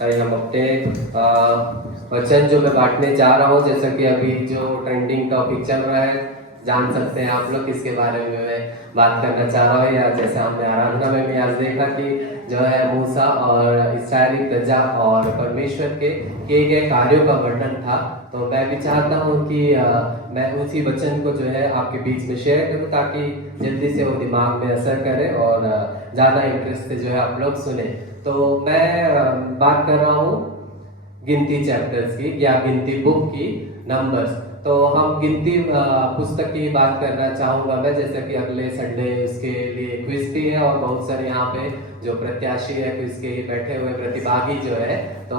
हम अपने वचन जो मैं बांटने जा रहा हूँ, जैसा कि अभी जो ट्रेंडिंग टॉपिक चल रहा है, जान सकते हैं आप लोग किसके बारे में मैं बात करना चाह रहा हूँ। या जैसे हमने आराधना में भी आज देखा कि जो है मूसा और इस्राएली प्रजा और परमेश्वर के किए गए कार्यों का वर्णन था। तो मैं भी चाहता हूँ कि मैं उसी वचन को जो है आपके बीच में शेयर करूँ, ताकि जल्दी से वो दिमाग में असर करे और ज़्यादा इंटरेस्ट से जो है आप लोग सुने। तो मैं बात कर रहा हूँ गिनती चैप्टर्स की या गिनती बुक की, नंबर्स। तो हम गिनती पुस्तक की बात करना चाहूँगा मैं, जैसा कि अगले संडे इसके लिए क्विज भी है और बहुत सारे यहाँ पे जो प्रत्याशी है क्विज के बैठे हुए प्रतिभागी जो है। तो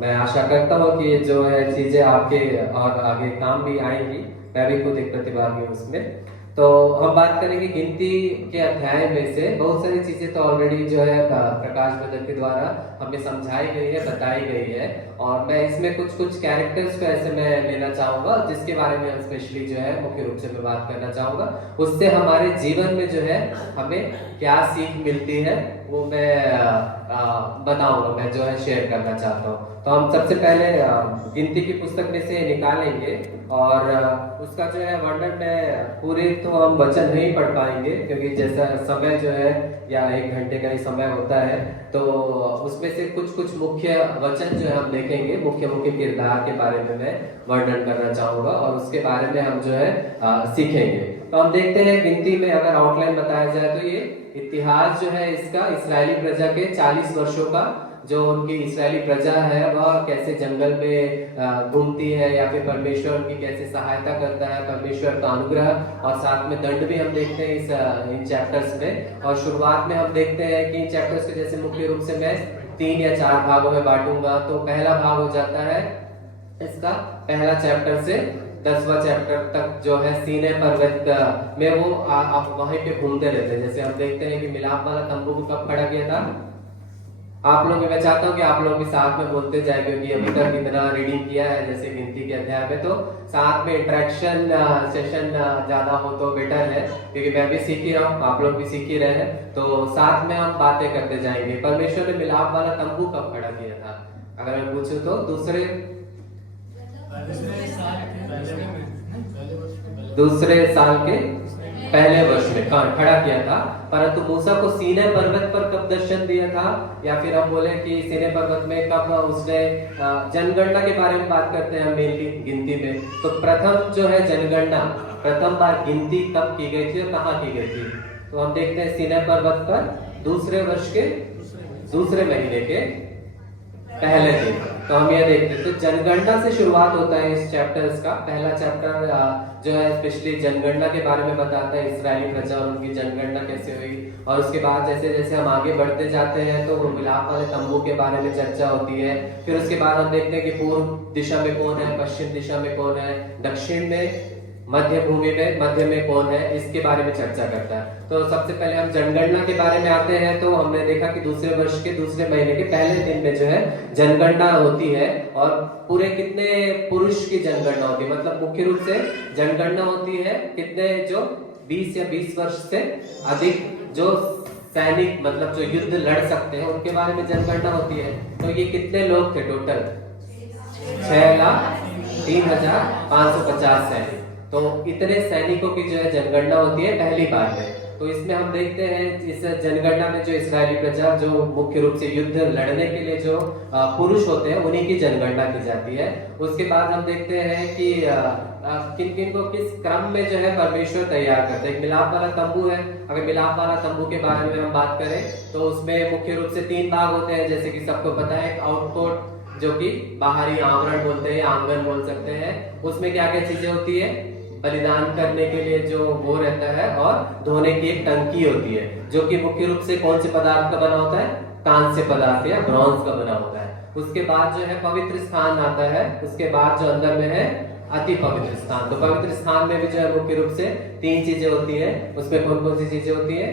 मैं आशा करता हूँ कि जो है चीज़ें आपके और आगे काम भी आएंगी। मैं भी खुद एक प्रतिभागी हूँ उसमें। तो हम बात करेंगे गिनती के अध्याय में से बहुत सारी चीजें तो ऑलरेडी जो है प्रकाश ब्रदर के द्वारा हमें समझाई गई है, बताई गई है। और मैं इसमें कुछ कुछ कैरेक्टर्स को ऐसे मैं लेना चाहूंगा जिसके बारे में स्पेशली जो है मुख्य रूप से मैं बात करना चाहूंगा। उससे हमारे जीवन में जो है हमें क्या सीख मिलती है वो मैं बताऊंगा, मैं जो है शेयर करना चाहता हूँ। तो हम सबसे पहले गिनती की पुस्तक में से निकालेंगे और उसका जो है वर्णन में पूरे तो हम वचन नहीं पढ़ पाएंगे, क्योंकि जैसा समय जो है या 1 घंटे का ही समय होता है। तो उसमें से कुछ कुछ मुख्य वचन जो है हम देखेंगे, मुख्य मुख्य किरदार के बारे में मैं वर्णन करना चाहूंगा और उसके बारे में हम जो है सीखेंगे। तो हम देखते हैं गिनती में अगर आउटलाइन बताया जाए तो ये इतिहास जो है इसका इस्राएली प्रजा के 40 वर्षों का, जो उनकी इस्राएली प्रजा है वह कैसे जंगल में घूमती है या फिर परमेश्वर उनकी कैसे सहायता करता है, परमेश्वर का अनुग्रह और साथ में दंड भी हम देखते हैं इन चैप्टर्स में। और शुरुआत में हम देखते हैं कि इन चैप्टर्स के जैसे मुख्य रूप से मैं 3 या 4 भागों में बांटूंगा। तो पहला भाग हो जाता है इसका पहला चैप्टर से 10वां चैप्टर तक जो है सीने पर्वत में वो आप वहीं पे घूमते रहते हैं। जैसे हम देखते हैं कि मिलाप वाला तंबू कब खड़ा किया था। आप लोग, मैं चाहता हूँ कि आप लोग भी साथ में बोलते जाए, क्योंकि अभी तक इतना रीडिंग किया है जैसे गिनती के अध्याय में, तो साथ में इंटरेक्शन सेशन ज्यादा हो तो बेटर है, क्योंकि मैं भी सीख ही रहा हूँ, आप लोग भी सीख ही रहे हैं। तो साथ में हम बातें करते जाएंगे। परमेश्वर ने मिलाप वाला तंबू कब खड़ा किया था, अगर मैं पूछूं तो दूसरे साल के पहले वर्ष में खड़ा किया था। परंतु मूसा को सीने पर्वत पर कब दर्शन दिया था, या फिर हम बोले कि सीने पर्वत में कब उसने जनगणना के बारे में बात करते हैं हम मेनली गिनती में। तो प्रथम जो है जनगणना, प्रथम बार गिनती कब की गई थी और कहाँ की गई थी, तो हम देखते हैं सीने पर्वत पर दूसरे वर्ष के दूसरे महीने के पहले दिन। तो हम ये देखते हैं, तो जनगणना से शुरुआत होता है इस चैप्टर्स का। पहला चैप्टर जो है स्पेशली जनगणना के बारे में बताता है, इस्राएली प्रजा और उनकी जनगणना कैसे हुई। और उसके बाद जैसे जैसे हम आगे बढ़ते जाते हैं तो मिलाप वाले तंबू के बारे में चर्चा होती है। फिर उसके बाद हम देखते हैं कि पूर्व दिशा में कौन है, पश्चिम दिशा में कौन है, दक्षिण में, मध्य भूमि में, मध्य में कौन है, इसके बारे में चर्चा करता है। तो सबसे पहले हम जनगणना के बारे में आते हैं। तो हमने देखा कि दूसरे वर्ष के दूसरे महीने के पहले दिन में जो है जनगणना होती है। और पूरे कितने पुरुष की जनगणना होती है, मतलब मुख्य रूप से जनगणना होती है कितने, जो 20 या 20 वर्ष से अधिक जो सैनिक, मतलब जो युद्ध लड़ सकते हैं, उनके बारे में जनगणना होती है। तो ये कितने लोग थे टोटल, 6,03,550 सैनिक। तो इतने सैनिकों की जो है जनगणना होती है पहली बार में। तो इसमें हम देखते हैं इस जनगणना में जो इस्राएली प्रजा जो मुख्य रूप से युद्ध लड़ने के लिए जो पुरुष होते हैं उन्हीं की जनगणना की जाती है। उसके बाद हम देखते हैं कि किन किन को किस क्रम में जो है परमेश्वर तैयार करते हैं। मिलाप वाला तंबू है, अगर मिलाप वाला तंबू के बारे में हम बात करें तो उसमें मुख्य रूप से 3 भाग होते हैं, जैसे कि सबको पता है। आउटकोट जो कि बाहरी आवरण बोलते हैं, आंगन बोल सकते हैं। उसमें क्या क्या चीजें होती है, बलिदान करने के लिए जो वो रहता है, और धोने की एक टंकी होती है, जो कि मुख्य रूप से कौन से पदार्थ का बना होता है, कांस्य पदार्थ या ब्रॉन्ज का बना होता है। उसके बाद जो है पवित्र स्थान आता है। उसके बाद जो अंदर में है अति पवित्र स्थान। तो पवित्र स्थान में भी जो है मुख्य रूप से 3 चीजें होती है। उसमें कौन कौन सी चीजें होती है,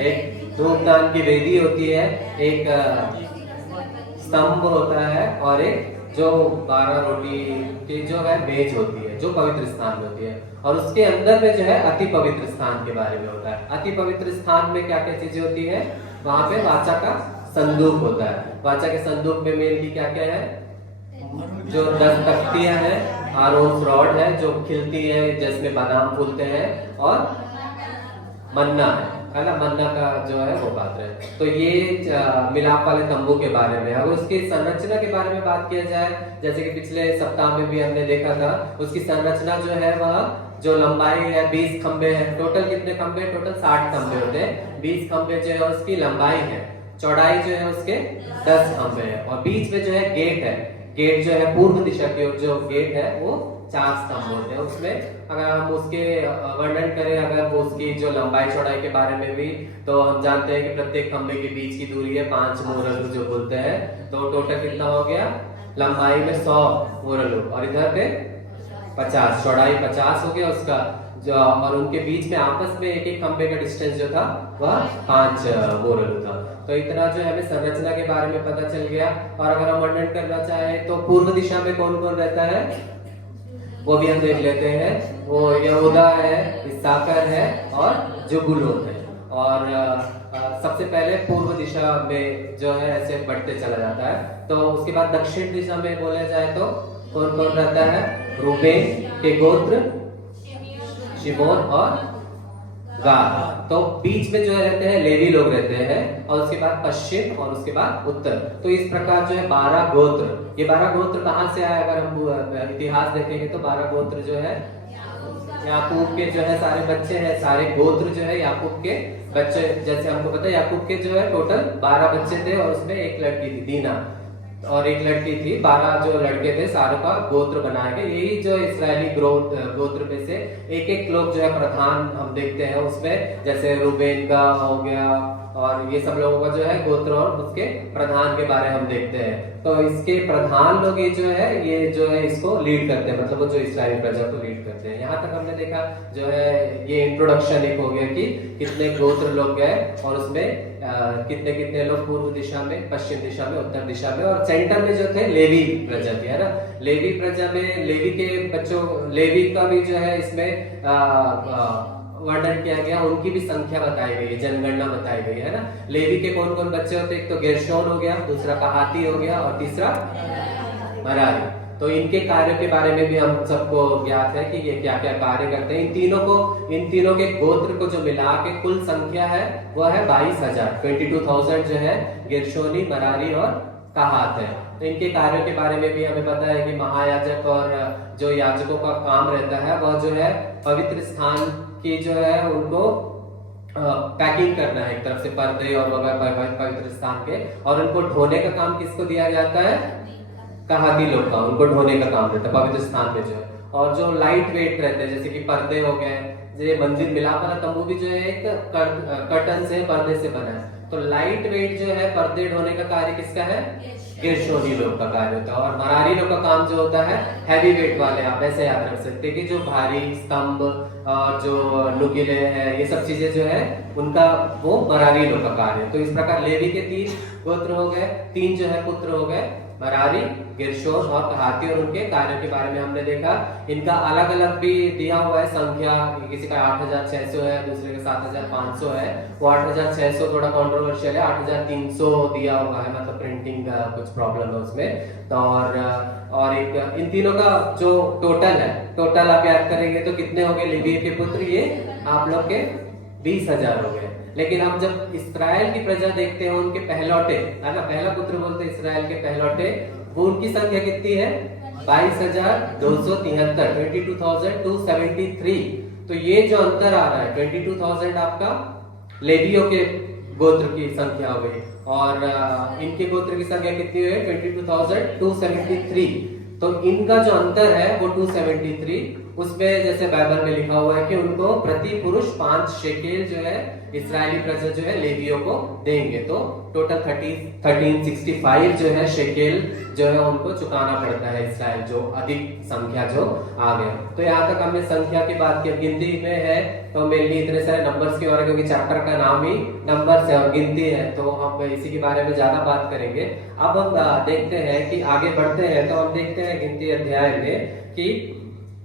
एक धूपदान की वेदी होती है, एक स्तंभ होता है, और एक जो 12 रोटी की जो है मेज होती है, जो पवित्र स्थान में होती है। और उसके अंदर में जो है अति पवित्र स्थान के बारे में होता है। अति पवित्र स्थान में क्या क्या चीजें होती है, वहां पे वाचा का संदूक होता है। वाचा के संदूक में मेनली क्या क्या है, जो 10 तख्तियां हैं, आरोस रॉड है जो खिलती है जिसमें बादाम फूलते हैं, और मन्ना है ना, मन्ना का जो है वो पात्र है। तो ये मिलाप वाले तंबू के बारे में। अब उसकी संरचना के बारे में बात किया जाए, जैसे कि पिछले सप्ताह में भी हमने देखा था, उसकी संरचना जो है वह जो लंबाई है 20 खंबे है। टोटल कितने खंबे, टोटल 60 खंबे होते हैं। 20 खंबे जो है उसकी लंबाई है, चौड़ाई जो है उसके 10 खंबे है, और बीच में जो है गेट है। गेट जो है पूर्व दिशा की ओर जो गेट है वो 4 स्तंभ होते हैं। उसमें अगर हम उसके वर्णन करें, अगर वो उसकी जो लंबाई चौड़ाई के बारे में भी, तो हम जानते हैं कि प्रत्येक खंबे के बीच की दूरी है 5 मोरल जो बोलते हैं। तो टोटल कितना हो गया, लंबाई में 100 मोरल, और इधर पे 50, चौड़ाई 50 हो गया उसका जो, और उनके बीच में आपस में एक एक खंबे का डिस्टेंस जो था वह 5 मोरल था। तो इतना जो है हमें संरचना के बारे में पता चल गया। और अगर हम वर्णन करना चाहे तो पूर्व दिशा में कौन कौन रहता है वो भी हम देख लेते हैं। वो यहूदा है, इस्साकार है और जुबूलून है। और सबसे पहले पूर्व दिशा में जो है ऐसे बढ़ते चला जाता है। तो उसके बाद दक्षिण दिशा में बोला जाए तो कौन कौन रहता है, रूबेन के गोत्र, शिमोन और गाद। तो बीच में जो है रहते हैं लेवी लोग रहते हैं, और उसके बाद पश्चिम और उसके बाद उत्तर। तो इस प्रकार जो है 12 गोत्र, ये 12 गोत्र कहाँ से आए, अगर हम इतिहास देखेंगे तो 12 गोत्र जो है याकूब के जो है सारे बच्चे हैं, सारे गोत्र जो है याकूब के बच्चे। जैसे हमको पता है याकूब के जो है टोटल 12 बच्चे थे, और उसमें एक लड़की थी दीना और एक लड़की थी। 12 जो लड़के थे सारों का गोत्र बनाए गए। यही जो इस्राएली गोत्र में से एक एक लोग जो है प्रधान हम देखते हैं उसमें, जैसे रूबेन का हो गया, और ये सब लोगों का जो है गोत्र और उसके प्रधान के बारे हम देखते हैं। तो इसके प्रधान लोग ये जो है इसको लीड करते हैं, मतलब वो जो इस्राएली प्रजा को लीड करते हैं। यहाँ तक हमने देखा जो है ये इंट्रोडक्शन एक हो गया कि कितने गोत्र लोग गए, और उसमें कितने कितने लोग पूर्व दिशा में, पश्चिम दिशा में, उत्तर दिशा में, और सेंटर में जो थे लेवी प्रजा थी, है ना। लेवी प्रजा में लेवी के बच्चों, लेवी का भी जो है इसमें वर्णन किया गया, उनकी भी संख्या बताई गई है, जनगणना बताई गई है ना। लेवी के कौन कौन बच्चे होते हैं, एक तो गेर्शोन हो गया, दूसरा कहाती हो गया, और तीसरा मरारी। तो इनके कार्य के बारे में भी हम सबको ज्ञात है कि ये क्या क्या कार्य करते हैं। इन तीनों के गोत्र को जो मिला के कुल संख्या है वह है 22,000, 22,000 जो है गेर्शोनी, मरारी और कहात है। तो इनके कार्यों के बारे में भी हमें पता है कि महायाजक और जो याजकों का काम रहता है वह जो है पवित्र स्थान की जो है उनको पैकिंग करना है, एक तरफ से पर्दे और पवित्र स्थान के, और उनको ढोने का काम किसको दिया जाता है, कहाती लोग का, उनको ढोने का काम रहता है पवित्र स्थान में जो है। और जो लाइट वेट रहते हैं जैसे कि पर्दे हो गए, जैसे मंदिर मिलाप वाला तंबू भी जो है एक कर्टन से, पर्दे से बना है। तो लाइट वेट जो है पर्दे ढोने का कार्य किसका है, गेर्शोनी लोग का कार्य होता है। और मरारी लोग का काम जो होता है हैवी वेट वाले, आप ऐसे याद रख सकते हैं कि जो भारी स्तंभ और जो नुकीले हैं, ये सब चीजें जो है उनका वो मरारी लोग का कार्य है। तो इस प्रकार लेवी के 3 गोत्र हो गए, 3 जो है पुत्र हो गए, मरारी, गेर्शोन और कहाती, और उनके कार्यों के बारे में हमने देखा। इनका अलग अलग भी दिया हुआ है संख्या, किसी का 8,600 है, दूसरे का 7,500 है। वो 8,600 थोड़ा कॉन्ट्रोवर्शियल है, 8,300 दिया हुआ है, मतलब प्रिंटिंग का कुछ प्रॉब्लम है उसमें। तो और एक इन तीनों का जो टोटल है, टोटल आप याद करेंगे तो कितने हो गए लेवी के पुत्र, ये आप लोग के 20,000 हो गए। लेकिन हम जब इस्राएल की प्रजा देखते हैं, उनके पहलौटे, है ना, पहला पुत्र बोलते हैं इस्राएल के पहलौटे, वो उनकी संख्या कितनी है, 22,273, 22,273। तो ये जो अंतर आ रहा है 22,000 आपका लेवियों के गोत्र की संख्या हो गई, और इनके गोत्र की संख्या कितनी हुई, 22,273। तो इनका जो अंतर है वो 273। उसमें जैसे बाइबल में लिखा हुआ है कि उनको प्रति पुरुष 5 शेकेल जो है इस्राएली प्रजा जो है लेवियों को देंगे। तो टोटल 1365 जो है शेकेल जो है उनको चुकाना पड़ता है इस्राएल, जो अधिक संख्या जो आ गया। तो यहाँ तक हमने संख्या की बात की। गिनती में है तो मेनली इतने सारे नंबर्स की और, क्योंकि चैप्टर का नाम ही नंबर्स है और गिनती है, तो हम इसी के बारे में ज्यादा बात करेंगे। अब हम देखते हैं कि आगे बढ़ते हैं, तो हम देखते हैं गिनती अध्याय में कि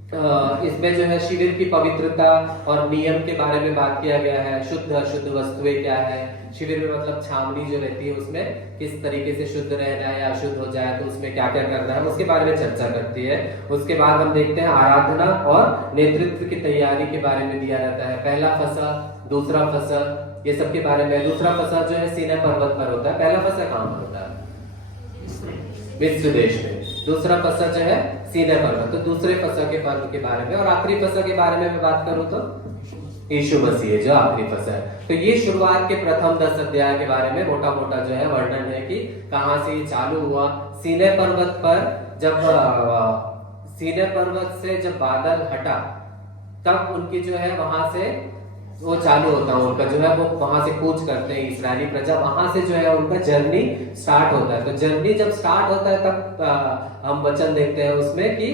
इसमें जो है शिविर की पवित्रता और नियम के बारे में बात किया गया है। शुद्ध अशुद्ध वस्तुएं क्या है, शिविर में मतलब छावनी जो रहती है उसमें किस तरीके से शुद्ध रहना है या अशुद्ध हो जाए तो उसमें क्या क्या करना है, उसके बारे में चर्चा करती है। उसके बाद हम देखते हैं आराधना और नेतृत्व की तैयारी के बारे में दिया रहता है। पहला फसा, दूसरा फसा, ये सब के बारे में। दूसरा फसा जो है सीनै पर्वत पर होता है। पहला फसा कहाँ पर होता है? मिस्र देश में। दूसरा फसा जो है सीनै पर्वत। तो दूसरे फसा के पर्व के बारे में। और आखिरी फसा के बारे में मैं बात करूं तो यीशु मसीह जो आखिरी फसा है। तो ये शुरुआत के प्रथम 10 अध्याय के बारे में मोटा मोटा जो है वर्णन है कि कहां से ये चालू हुआ। सीनै पर्वत पर जब सीनै पर्वत से जब बादल हटा तब उनकी जो है वहां से वो चालू होता है, उनका जो है वो वहां से कूच करते हैं इस्राएली प्रजा, वहां से जो है उनका जर्नी स्टार्ट होता है। तो जर्नी जब स्टार्ट होता है तब हम वचन देखते हैं उसमें कि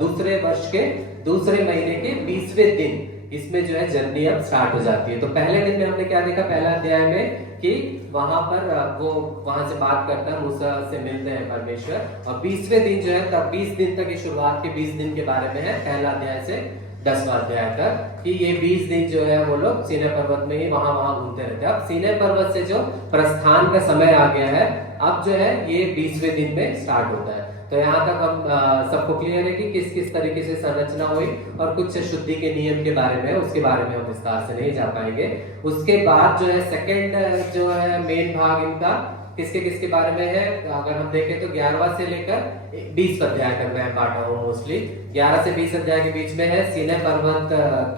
दूसरे वर्ष के दूसरे महीने के 20वें दिन इसमें जो है जर्नी अब स्टार्ट हो जाती है। तो पहले दिन में हमने क्या देखा पहला अध्याय में कि वहां पर वो वहां से बात करता है, मूसा से मिलते हैं परमेश्वर। और 20वें दिन जो है तब 20 दिन तक, शुरुआत के 20 दिन के बारे में है पहला अध्याय से 10वां अध्याय तक, कि ये 20 दिन जो है वो लोग सीनै पर्वत में ही वहां घूमते रहते हैं। अब सीनै पर्वत से जो प्रस्थान का समय आ गया है, अब जो है ये 20वें दिन में स्टार्ट होता है। तो यहाँ तक हम सबको क्लियर है कि किस किस तरीके से संरचना हुई और कुछ शुद्धि के नियम के बारे में, उसके बारे में हम विस्तार से नहीं जा पाएंगे। उसके बाद जो है सेकंड जो है मेन भाग इनका किसके किसके बारे में है, अगर हम देखें तो 11वां से लेकर 20 अध्याय तक मैं बांटा हूँ मोस्टली। 11 से 20 अध्याय के बीच में है सीनै पर्वत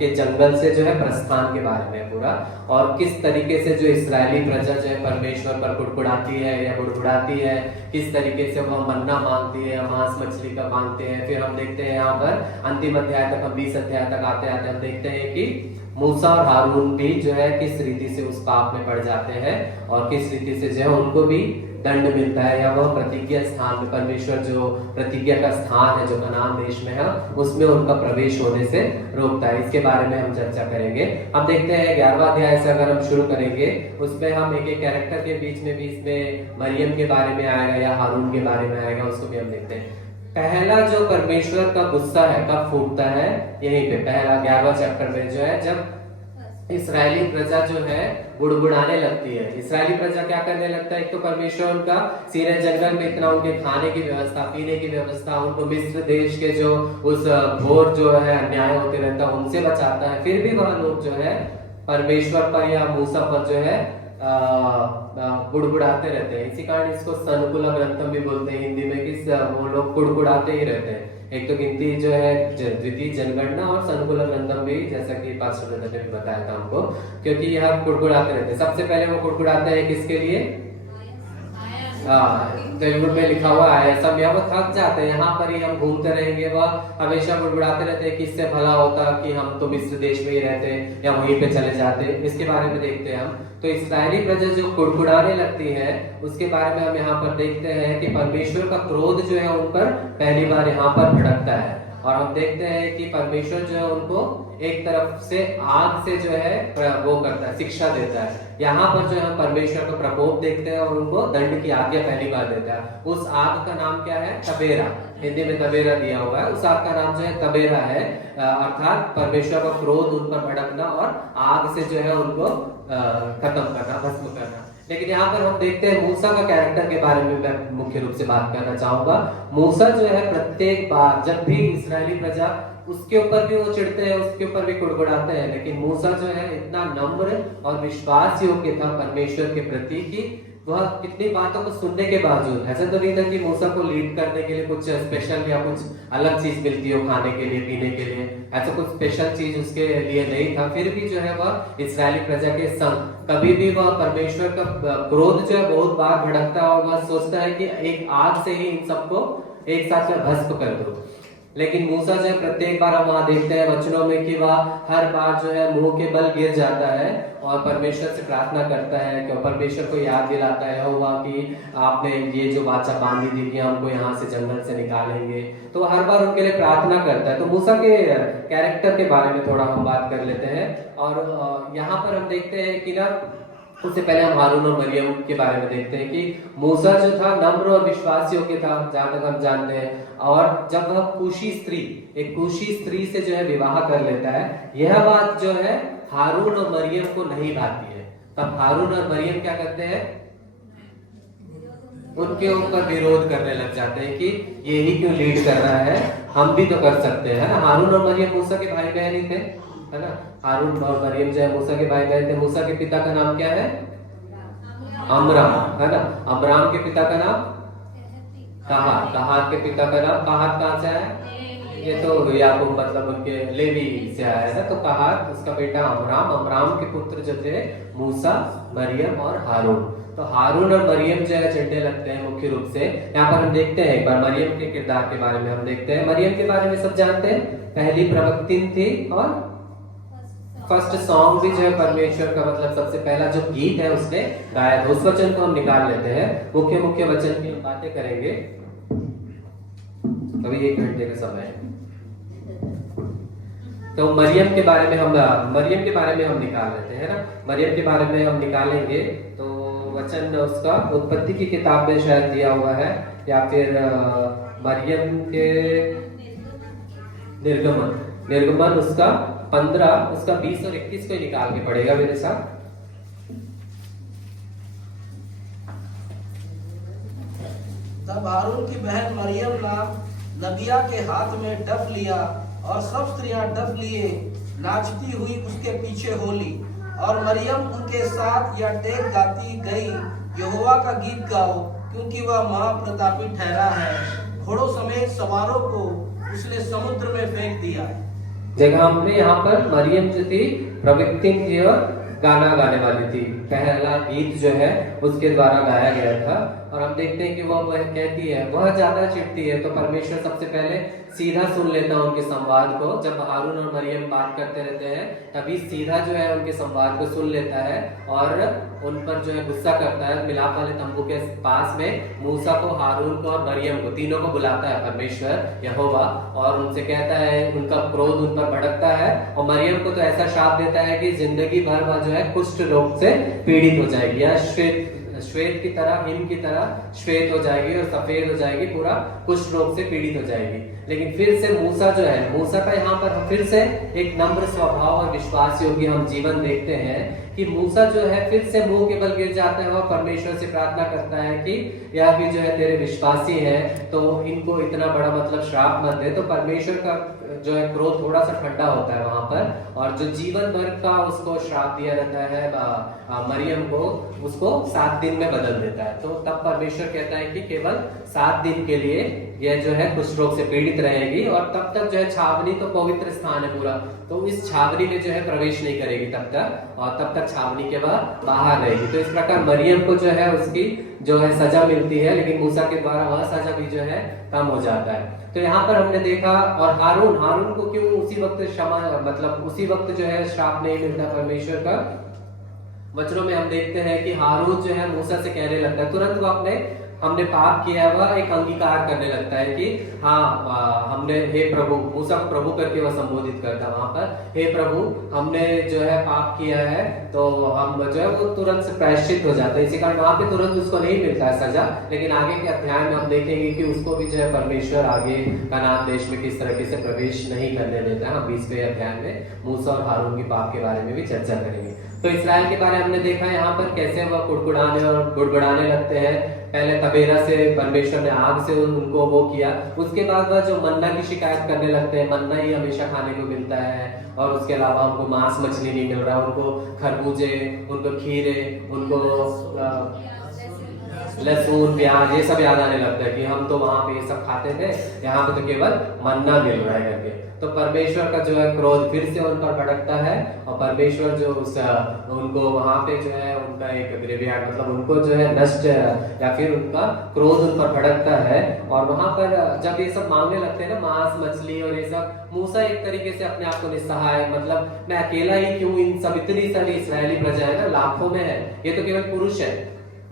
के जंगल से जो है प्रस्थान के बारे में पूरा, और किस तरीके से जो इस्राएली प्रजा जो है परमेश्वर पर कुड़कुड़ाती है या गुड़गुड़ाती है, किस तरीके से वो मन्ना मांगती है, मांस मछली का मांगते हैं। फिर हम देखते हैं यहाँ पर अंतिम अध्याय तक, हम 20 अध्याय तक आते आते हम देखते हैं कि मूसा और हारून भी जो है किस रीति से उस पाप में पड़ जाते हैं और किस रीति से जो है उनको भी दंड मिलता है, या वह प्रतिज्ञा स्थान में परमेश्वर जो प्रतिज्ञा का स्थान है जो कनान देश में है उसमें उनका प्रवेश होने से रोकता है। इसके बारे में हम चर्चा करेंगे। हम देखते हैं 11वां अध्याय से अगर हम शुरू करेंगे, उसमें हम एक एक कैरेक्टर के बीच में भी इसमें मरियम के बारे में आएगा या हारून के बारे में आएगा, उसको भी हम देखते हैं। पहला जो परमेश्वर का गुस्सा है कब फूटता है, यहीं पे पहला 11वां चैप्टर में जो है, जब इस्राएली प्रजा जो है गुड़गुड़ाने लगती है। इस्राएली प्रजा क्या करने लगता है, एक तो परमेश्वर उनका सीनै जंगल में इतना उनके खाने की व्यवस्था, पीने की व्यवस्था, उनको मिस्र देश के जो उस घोर जो है अन्याय होते रहता है उनसे बचाता है। फिर भी वह लोग जो है परमेश्वर पर या मूसा पर जो है गुड़गुड़ाते रहते हैं। इसी कारण इसको सनकुला ग्रंथम भी बोलते हैं हिंदी में, कि वो लोग गुड़गुड़ाते ही रहते हैं। एक तो गिनती जो है द्वितीय जनगणना और सनकुला ग्रंथम भी, जैसा कि पास्टर ने भी बताया था हमको, क्योंकि यह गुड़गुड़ाते रहते हैं। सबसे पहले वो गुड़गुड़ाते हैं किसके लिए, तेलुगु में लिखा हुआ है सब, यहाँ वो थक जाते हैं, यहाँ पर ही हम घूमते रहेंगे, वह हमेशा गुड़गुड़ाते रहते हैं कि इससे भला होता कि हम तो मिस्र देश में ही रहते या वहीं पे चले जाते। इसके बारे में देखते हैं हम। तो इस्राएली प्रजा जो गुड़गुड़ाने लगती है उसके बारे में हम यहाँ पर देखते हैं कि परमेश्वर का क्रोध जो है उन पर पहली बार यहाँ पर भड़कता है। और हम देखते हैं कि परमेश्वर जो है उनको एक तरफ से आग से जो है वो करता है, शिक्षा देता है। यहाँ पर जो है परमेश्वर का प्रकोप देखते हैं और उनको दंड की आज्ञा पहली बार देता है। उस आग का नाम क्या है, तबेरा, हिंदी में तबेरा दिया हुआ है। उस आग का नाम जो है तबेरा है, अर्थात परमेश्वर का क्रोध उन पर भड़कना और आग से जो है उनको खत्म करना, भस्म करना। लेकिन यहाँ पर हम देखते हैं मूसा का कैरेक्टर के बारे में मैं मुख्य रूप से बात करना चाहूंगा। मूसा जो है प्रत्येक बार जब भी इस्राएली प्रजा, उसके ऊपर भी वो चिढ़ते हैं, उसके ऊपर भी कुड़कुड़ाते हैं, लेकिन मूसा जो है इतना नम्र और विश्वास योग्य था परमेश्वर के प्रति कि वह कितनी बातों को सुनने के बावजूद, ऐसा तो नहीं था कि मूसा को लीड करने के लिए कुछ स्पेशल या कुछ अलग चीज मिलती हो खाने के लिए, पीने के लिए, ऐसा कुछ स्पेशल चीज उसके लिए नहीं था। फिर भी जो है वह इस्राएली प्रजा के संग कभी भी वह परमेश्वर का क्रोध जो है बहुत बार भड़कता है और वह सोचता है कि एक आग से ही इन सबको एक साथ में भस्म कर दो। लेकिन मूसा जो है प्रत्येक बार हम वहां देखते हैं वचनों में कि वह हर बार जो है मुंह के बल गिर जाता है और परमेश्वर से प्रार्थना करता है कि परमेश्वर को याद दिलाता है हुआ कि आपने ये जो वाचा बांधी थी कि हमको यहाँ से जंगल से निकालेंगे, तो हर बार उनके लिए प्रार्थना करता है। तो मूसा के कैरेक्टर के बारे में थोड़ा हम बात कर लेते हैं। और यहाँ पर हम देखते हैं कि ना उससे पहले हम हारून और मरियम के बारे में देखते हैं कि मूसा जो था नम्र और विश्वास योग्य था, जहां तक हम जानते हैं। और जब वह एक कुशी स्त्री से जो है विवाह कर लेता है, यह बात जो है हारून और मरियम को नहीं भाती है। तब हारून और मरियम क्या करते हैं, उनके ऊपर विरोध करने लग जाते हैं कि ये ही क्यों लीड कर रहा है, हम भी तो कर सकते हैं ना। हारून और मरियम मूसा के भाई बहन ही थे, है ना। हारून और मरियम जो है मूसा के भाई बहन थे। मूसा के पिता का नाम क्या है, अमराम, है ना। अमराम के पिता का नाम कहात, कहात के पिता का नाम, कहात कहां से आया, ये तो याकूब मतलब उनके लेवी से आया था। तो कहात उसका बेटा अमराम, अमराम के पुत्र जो थे मूसा, मरियम और हारून। तो हारून और मरियम जो है चिढ़ने लगते हैं मुख्य रूप से। यहाँ पर हम देखते हैं एक बार मरियम के किरदार के बारे में हम देखते हैं। मरियम के बारे में सब जानते हैं, पहली प्रवक्तिन थी और फर्स्ट सॉन्ग भी जो है परमेश्वर का मतलब सबसे पहला जो गीत है उसने गाया था। उस वचन को हम निकाल लेते हैं, मुख्य मुख्य वचन की हम बातें करेंगे। अभी 1 घंटे का समय है, तो मरियम के बारे में हम निकाल लेते हैं ना। मरियम के बारे में हम निकालेंगे तो वचन उसका उत्पत्ति की किताब में शायद दिया हुआ है, या फिर मरियम के निर्गमन उसका 15, उसका 20 और 21 को निकाल के पढ़ेगा मेरे साथ। तब हारून की बहन मरियम नबिया के हाथ में डफ लिया और सब स्त्रियां डफ लिए नाचती हुई उसके पीछे हो ली। और मरियम उनके साथ या टेक गाती गई, यहोवा का गीत गाओ क्योंकि वह महाप्रतापी ठहरा है, घोड़ों समेत सवारों को उसने समुद्र में फेंक दिया है। जगह हमने यहाँ पर मरियम जो थी प्रवक्तिन थी और गाना गाने वाली थी। पहला गीत जो है उसके द्वारा गाया गया था। और हम देखते हैं कि वह कहती है, वह ज्यादा चिढ़ती है तो परमेश्वर सबसे पहले सीधा सुन लेता है उनके संवाद को। जब हारून और मरियम बात करते रहते हैं तभी सीधा जो है उनके संवाद को सुन लेता है और उन पर जो है गुस्सा करता है। मिलाप वाले तंबू के पास में मूसा को, हारून को और मरियम को, तीनों को बुलाता है परमेश्वर यहोवा, और उनसे कहता है, उनका क्रोध उन पर भड़कता है। और मरियम को तो ऐसा श्राप देता है कि जिंदगी भर वह जो है कुष्ठ रोग से पीड़ित हो जाएगी, या श्वेत की तरह, हिम की तरह श्वेत हो जाएगी और सफेद हो जाएगी, पूरा कुष्ठ रोग से पीड़ित हो जाएगी। लेकिन फिर से मूसा जो है, मूसा का यहाँ पर फिर से एक नम्र स्वभाव और विश्वास योग्य हम जीवन देखते हैं कि मूसा जो है फिर से मुंह के बल गिर जाता है और परमेश्वर से प्रार्थना करता है कि यह भी जो है तेरे विश्वासी हैं तो इनको इतना बड़ा मतलब श्राप मत दे। तो परमेश्वर का जो है क्रोध थोड़ा सा ठंडा होता है वहां पर, और जो जीवन भर का उसको श्राप दिया रहता है मरियम को, उसको 7 दिन में बदल देता है। तो तब परमेश्वर कहता है कि केवल 7 दिन के लिए यह जो है कुष्ठ रोग से पीड़ित रहेगी, और तब तक जो है छावनी तो पवित्र स्थान है पूरा, तो इस छावनी में जो है प्रवेश नहीं करेगी तब तक, और तब तक छावनी के बाद बाहर रहेगी। तो इस प्रकार मरियम को जो है उसकी जो है सजा मिलती है, लेकिन मूसा के द्वारा वह सजा भी जो है कम हो जाता है। तो यहाँ पर हमने देखा, और हारून को क्यों उसी वक्त क्षमा, मतलब उसी वक्त जो है श्राप नहीं मिलता परमेश्वर का। वचनों में हम देखते हैं कि हारून जो है मूसा से कहने लगता है, तुरंत वो हमने पाप किया, वह एक अंगीकार करने लगता है कि हाँ हमने, हे प्रभु, मूसा को प्रभु करके वह संबोधित करता वहां पर, हे प्रभु हमने जो है पाप किया है, तो हम जो है वो तुरंत से प्रायश्चित हो जाता है। इसी कारण वहां पे तुरंत उसको नहीं मिलता है सजा, लेकिन आगे के अध्याय में हम देखेंगे कि उसको भी जो है परमेश्वर आगे कनान देश में किस तरीके से प्रवेश नहीं करने देता है। हम 20वें अध्याय में मूसा और हारून के पाप के बारे में भी चर्चा करेंगे। तो इस्राएल के बारे में हमने देखा यहाँ पर कैसे वह कुड़कुड़ाने और गुड़गुड़ाने लगते हैं। पहले तबेरा से परमेश्वर ने आग से उनको वो किया, उसके बाद वह जो मन्ना की शिकायत करने लगते हैं, मन्ना ही हमेशा खाने को मिलता है, और उसके अलावा उनको मांस मछली नहीं मिल रहा, उनको खरबूजे, उनको खीरे, उनको लहसुन प्याज ये सब याद आने लगता है कि हम तो वहां पे ये सब खाते थे, यहाँ पे तो केवल मन्ना मिल रहा है करके। तो परमेश्वर का जो है क्रोध फिर से उन पर भड़कता है, और परमेश्वर जो उनको वहां पे जो है उनका एक ग्रेवयार्ड, मतलब उनको जो है नष्ट, या फिर उनका क्रोध उन पर भड़कता है। और वहां पर जब ये सब मांगने लगते हैं ना, मांस मछली और ये सब, मूसा एक तरीके से अपने आप को निस्सहाय, मतलब मैं अकेला ही क्यों, इन सब इतनी सारी इस्राएली प्रजा है ना, लाखों में है, ये तो केवल पुरुष है,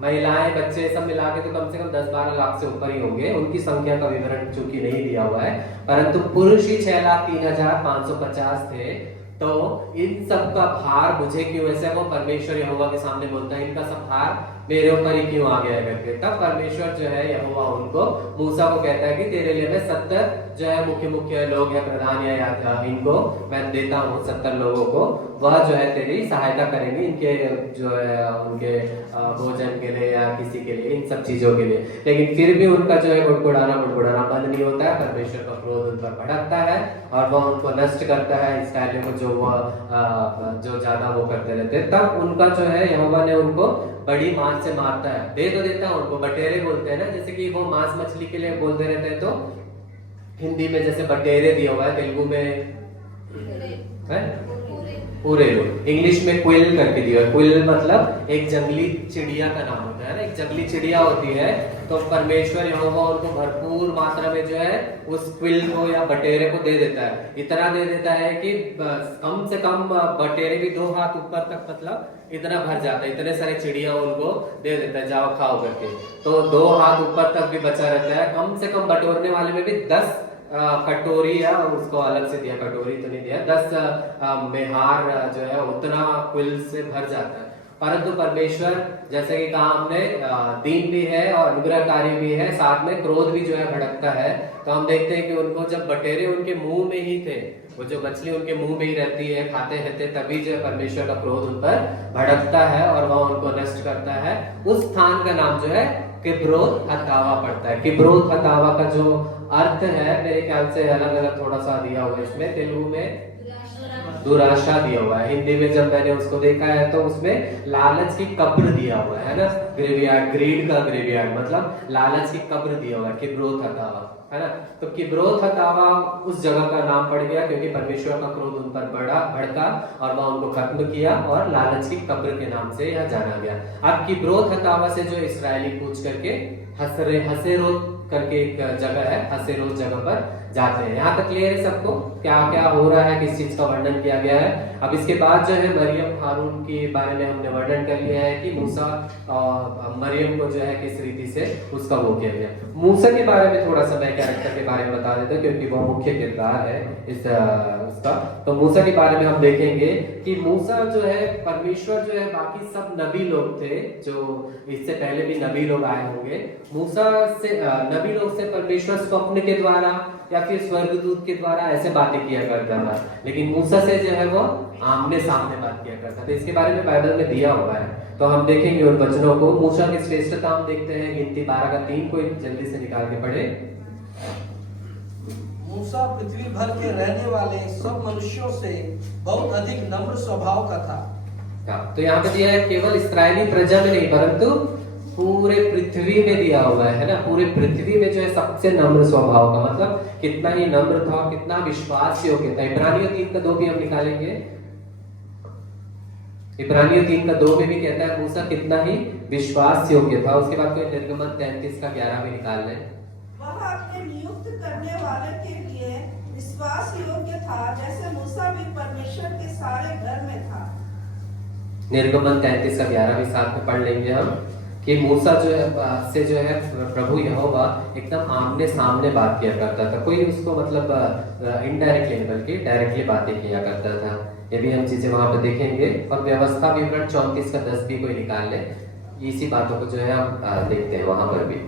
महिलाएं बच्चे सब मिला के तो कम से कम 10-12 लाख से ऊपर ही होंगे। उनकी संख्या का विवरण चूंकि नहीं दिया हुआ है, परंतु पुरुष ही 6,03,550 थे। तो इन सब का भार मुझे क्यों, ऐसे वो परमेश्वर यहोवा के सामने बोलता है, इनका सब भार मेरे ऊपर ही क्यों आ गया करके। तब परमेश्वर जो है यहोवा उनको, मूसा को कहता है कि तेरे लिए मैं 70 जो है मुख्य लोग या प्रधान या इनको मैं देता हूँ, 70 लोगों को, वह जो है तेरी सहायता करेंगे इनके जो है उनके भोजन के लिए या किसी के लिए, इन सब चीजों के लिए। लेकिन फिर भी उनका जो है गुड़गुड़ाना बंद नहीं होता है। परमेश्वर का क्रोध उन पर भड़कता है और वह उनको नष्ट करता है इसराइलियों को, जो ज्यादा वो करते रहते हैं। तब उनका जो है यहोवा ने उनको बड़ी मार से मारता है, दे तो देता है उनको, बटेरे बोलते हैं ना, जैसे कि वो मांस मछली के लिए बोलते रहते हैं, तो हिंदी में जैसे बटेरे दिया हुआ है, तेलुगु में पूरे, इंग्लिश में क्विल करके दिया है। क्विल मतलब एक जंगली चिड़िया का नाम होता है ना, एक जंगली चिड़िया होती है। तो परमेश्वर यहोवा उनको भरपूर मात्रा में जो है उस क्विल को या बटेरे को दे देता है, इतना दे देता है कि कम से कम बटेरे भी 2 हाथ ऊपर तक, मतलब इतना भर जाता है, इतने सारे चिड़िया उनको दे देता है, जाओ खाओ करके। तो 2 हाथ ऊपर तक भी बचा रहता है। कम से कम बटोरने वाले में भी 10 कटोरी, या उसको अलग से दिया, कटोरी तो नहीं दिया, 10 मेहार जो है उतना क्विल से भर जाता है। परंतु परमेश्वर, जैसे कि कहा हमने, दीन भी है और अनुग्रहकारी भी है, साथ में क्रोध भी जो है भड़कता है। तो हम देखते हैं कि उनको जब बटेरे उनके मुंह में ही थे, वो जो मछली उनके मुंह में ही रहती है, खाते रहते, तभी जो है परमेश्वर का क्रोध उन पर भड़कता है और वह उनको नष्ट करता है। उस स्थान का नाम जो है किब्रोत हतावा पड़ता है। किब्रोत हतावा का जो अर्थ है, मेरे ख्याल से अलग अलग थोड़ा सा दिया हुआ है इसमें, तेलुगु में दुराशा दिया हुआ है, हिंदी में जब मैंने उसको देखा है तो उसमें लालच की कब्र दिया हुआ है ना, ग्रेवयार्ड, ग्रीड का ग्रेवयार्ड मतलब लालच की कब्र दिया हुआ है, किब्रोत हतावा, है ना। तो किब्रोत हतावा उस जगह का नाम पड़ गया क्योंकि परमेश्वर का क्रोध उन पर भड़का और वह उनको खत्म किया और लालच की कब्र के नाम से यह जाना गया। अब किब्रोत हतावा से जो इसराइली कूच करके हसेरोत करके एक जगह है, हसेरोत जगह पर जाते हैं। यहाँ तक क्लियर है सबको क्या क्या हो रहा है, किस चीज का वर्णन किया गया है। अब इसके बाद जो है मरियम हारून के बारे में हमने वर्णन कर लिया है कि मूसा और मरियम को जो है किस रीति से उसका वो किया गया। मूसा के बारे में थोड़ा सा मैं कैरेक्टर के बारे में बता देता हूँ क्योंकि वो मुख्य किरदार है इस उसका। तो मूसा के बारे में हम देखेंगे कि मूसा जो है, परमेश्वर जो है, बाकी सब नबी लोग थे जो इससे पहले भी नबी लोग आए होंगे, मूसा से नबी लोग से परमेश्वर स्वप्न के द्वारा या फिर स्वर्गदूत के द्वारा ऐसे बातें किया करता था, लेकिन मूसा से जो है वो आमने सामने बात किया करता था। इसके बारे में बाइबल में दिया हुआ है, तो हम देखेंगे उन वचनों को। मूसा की श्रेष्ठता हम देखते हैं गिनती 12 का 3 को जल्दी से निकाल के पढ़े। मूसा पृथ्वी भर के रहने वाले सब मनुष्यों से बहुत अधिक नम्र स्वभाव का था। तो यहाँ पे दिया है केवल इस्राएली प्रजा में नहीं परंतु पूरे पृथ्वी में दिया हुआ है ना, पूरे पृथ्वी में जो है सबसे नम्र स्वभाव का, मतलब कितना ही नम्र था, कितना विश्वास योग्य था। इब्रानियों 3 का 2 भी हम निकालेंगे। इब्रानियों 3 का 2 में भी कहता है मूसा कितना ही विश्वास योग्य था। उसके बाद कोई निर्गमन 33 का 11 भी निकाल लें। वह अपने नियुक्त करने वाले के लिए विश्वास योग्य था, जैसे मूसा भी परमेश्वर के सारे घर में था। निर्गमन 33 का 11 भी साथ में पढ़ लेंगे हम कि मूसा जो है से जो है प्रभु यहोवा एकदम आमने सामने बात किया करता था, कोई उसको मतलब इनडायरेक्टली बल्कि डायरेक्टली बातें किया करता था। ये भी हम चीजें वहां पर देखेंगे। और व्यवस्था विवरण 34 का 10 भी कोई निकाल ले, इसी बातों को जो है हम देखते हैं वहां पर भी।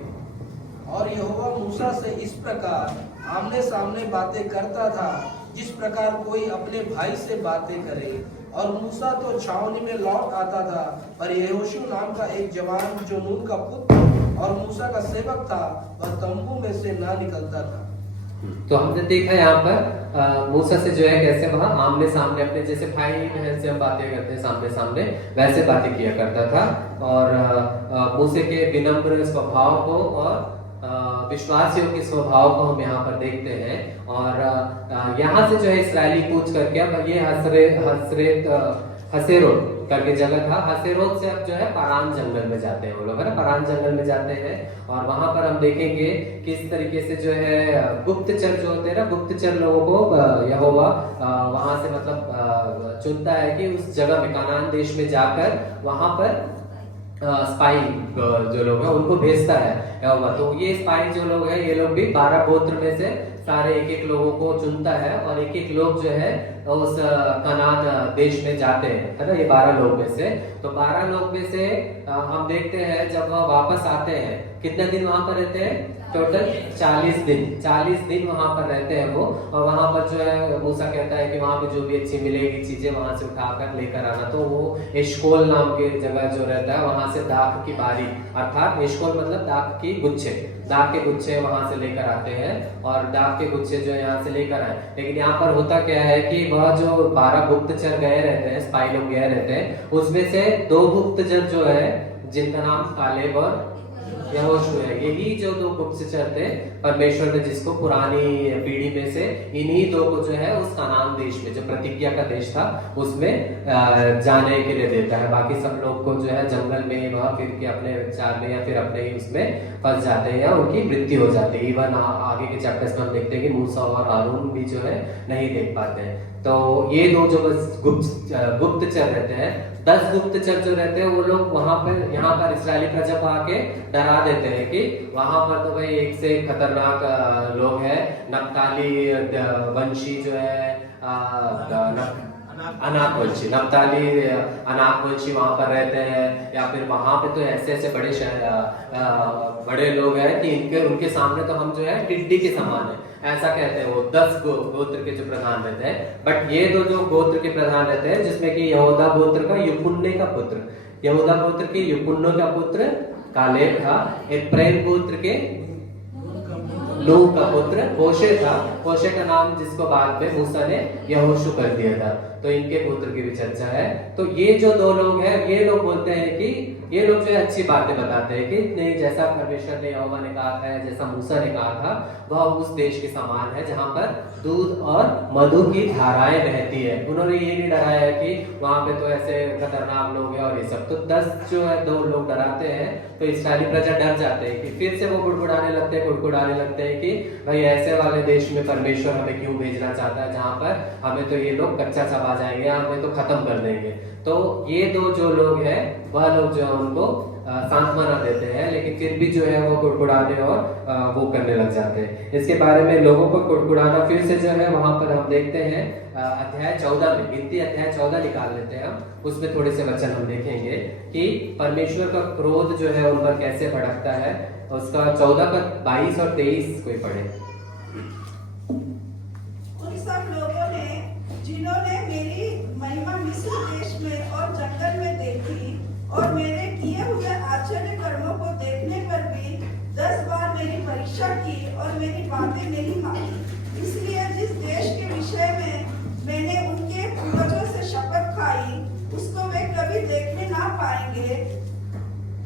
और यहोवा मूसा से इस प्रकार आमने सामने बातें करता था जिस प्रकार कोई अपने भाई से बातें करे। और मूसा तो छावनी में लौट आता था, पर यहोशू नाम का एक जवान जो नून का पुत्र और मूसा का सेवक था, वह तंबू में से ना निकलता था। तो हमने देखा यहाँ पर मूसा से जो है कैसे वहां आमने सामने अपने जैसे भाई बहन से हम बातें करते हैं सामने सामने, वैसे बातें किया करता था। और मूसे के विनम्र स्वभाव को और विश्वास योग्य स्वभाव को हम यहाँ पर देखते हैं। और यहाँ से जो है इसराइली कूच करके अब ये हसेरोत करके जगह था, हसेरोत से अब जो है पारान जंगल में जाते हैं वो लोग, है ना, पारान जंगल में जाते हैं। और वहां पर हम देखेंगे किस तरीके से जो है गुप्तचर जो होते हैं ना, गुप्तचर लोगों को यहोवा वहां से मतलब चुनता है कि उस जगह में कनान देश में जाकर वहां पर स्पाई जो लोग हैं उनको भेजता है यहोवा। तो ये स्पाई जो लोग हैं ये लोग भी 12 गोत्र में से सारे एक एक लोगों को चुनता है और एक एक लोग जो है उस कनान देश में जाते हैं, है ना। ये 12 लोग में से, तो 12 लोग में से हम देखते हैं जब वह वापस आते हैं, कितने दिन वहां पर रहते हैं? टोटल 40 दिन वहां पर रहते हैं वो। और वहां पर जो है मूसा कहता है कि वहां पे जो भी अच्छी मिलेगी चीजें वहां से उठाकर लेकर आना। तो वो एशकोल नाम की जगह जो रहता है वहां से दाख की बारी, अर्थात एशकोल मतलब दाख के गुच्छे वहां से लेकर आते हैं और दाख के गुच्छे जो यहाँ से लेकर आए। लेकिन यहाँ पर होता क्या है कि वह जो 12 गुप्तचर गए रहते हैं, स्पाई लोग गए रहते हैं, उसमें से 2 गुप्तचर जो है जिनका नाम कालेब और यहोशू है, यही जो 2 गुप्तचर थे परमेश्वर ने जिसको पुरानी पीढ़ी में से इन्हीं 2 को जो है उस कनान देश में, जो प्रतिज्ञा का देश था, उसमें जाने के लिए देता है। बाकी सब लोग को जो है जंगल में वहां फिर के अपने विचार में या फिर अपने ही उसमें फंस जाते हैं या उनकी मृत्यु हो जाती है। इवन आगे के चैप्टर्स में हम देखते हैं कि मूसा और हारून भी जो है नहीं देख पाते हैं। तो ये 2 जो गुप्तचर रहते हैं, 10 गुप्तचर जो रहते हैं वो लोग वहां पर यहाँ पर इस्राएली प्रजा को आके डरा देते हैं कि वहां पर तो भाई एक से खतरनाक लोग हैं, नप्ताली वंशी जो है अनाकवंशी, नप्ताली अनाकवंशी वहां पर रहते हैं, या फिर वहां पे तो ऐसे ऐसे बड़े लोग हैं कि उनके सामने तो हम जो है टिड्डी के समान है, ऐसा कहते हैं वो 10 गोत्र के जो प्रधान रहते हैं। बट ये 2 जो गोत्र के प्रधान रहते हैं, जिसमें कि यहूदा गोत्र का युपुन्ने का पुत्र, यहूदा गोत्र के युपुन्नो का पुत्र कालेब था, इफ्राइम गोत्र के नूह का पुत्र होशे था, होशे का नाम जिसको बाद में मूसा ने यहोशू कर दिया था। तो इनके पुत्र की भी चर्चा है। तो ये जो 2 लोग हैं, ये लोग बोलते हैं कि ये लोग जो है अच्छी बातें बताते हैं कि नहीं, जैसा परमेश्वर ने यहोवा ने कहा था, जैसा मूसा ने कहा था, वह उस देश के समान है जहां पर दूध और मधु की धाराएं बहती है। उन्होंने ये नहीं डराया है कि वहां पे तो ऐसे खतरनाक लोग हैं और ये सब। तो 10 जो है 2 लोग डराते हैं, तो इस्राएली प्रजा डर जाते हैं कि फिर से वो गुड़गुड़ाने लगते हैं कि भाई ऐसे वाले देश में परमेश्वर हमें क्यों भेजना चाहता है जहां पर हमें तो ये लोग कच्चा चबा जाएंगे, हमें तो खत्म कर देंगे। तो ये 2 जो लोग हैं वह लोग जो है उनको सांत्वना देते हैं, लेकिन फिर भी जो है वो कुड़कुड़ाने और वो करने लग जाते हैं। इसके बारे में लोगों को कुड़कुड़ाना फिर से जो है वहां पर हम देखते हैं अध्याय 14 में, गिनती अध्याय 14 निकाल लेते हैं हम, उसमें थोड़े से वचन हम देखेंगे कि परमेश्वर का क्रोध जो है उन पर कैसे भड़कता है। उसका 14 का 22 और 23 कोई पढ़े। उन सब लोगों ने जिन्होंने मेरी महिमा मिस्र देश में और जंगल में देखी और मेरे किए हुए आश्चर्य कर्मों को देखने पर भी 10 बार मेरी परीक्षा की और मेरी बातें नहीं मानी। इसलिए जिस देश के विषय में मैंने उनके पूर्वजों से शपथ खाई उसको वे कभी देखने ना पाएंगे,